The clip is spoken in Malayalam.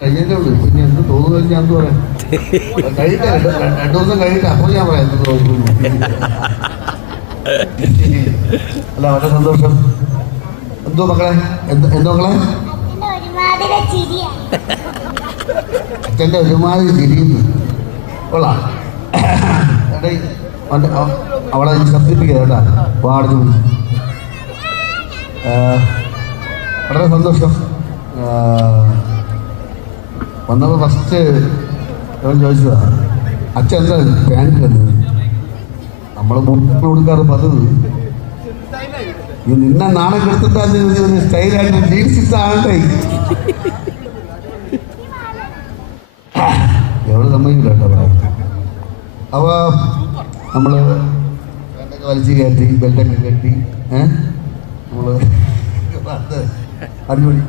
കഴിഞ്ഞല്ലേ ഉള്ളൂ. പിന്നെ എന്ത് തോന്നുന്നു ഞാൻ എന്ത് പറയാം, കഴിയിട്ടെ 2 ദിവസം കഴിയിട്ടെ, അപ്പോൾ ഞാൻ പറയാം എന്ത് തോന്നുന്നു. അല്ല വളരെ സന്തോഷം. എന്തോ മക്കളെ, എന്തോ മക്കളെ, അച്ഛൻ്റെ ഒരുമാതിരി ചിരിയുന്നു. കൊള്ളാം. അവളെ ശബ്ദിപ്പിക്കുക കേട്ടാ, പാടുന്നു. വളരെ സന്തോഷം. വന്നപ്പോൾ ഫസ്റ്റ് അവൻ ചോദിച്ചതാ, അച്ഛൻ എന്താ പാൻറ് തന്നത്? നമ്മൾ മുട്ട കൊടുക്കാറ് പതിവ്. നിന്നെ നാളെ കെടുത്തിട്ടാ ഒരു സ്റ്റൈലായിട്ട് ജീൻസ് ഇട്ടാണ്ടേ. എവിടെ സമ്മതിക്കില്ല കേട്ടോ പറയാം. അപ്പോൾ നമ്മൾ പാൻറ്റൊക്കെ വലിച്ച് കയറ്റി ബെൽറ്റൊക്കെ കെട്ടി നമ്മൾ അടിപൊളി.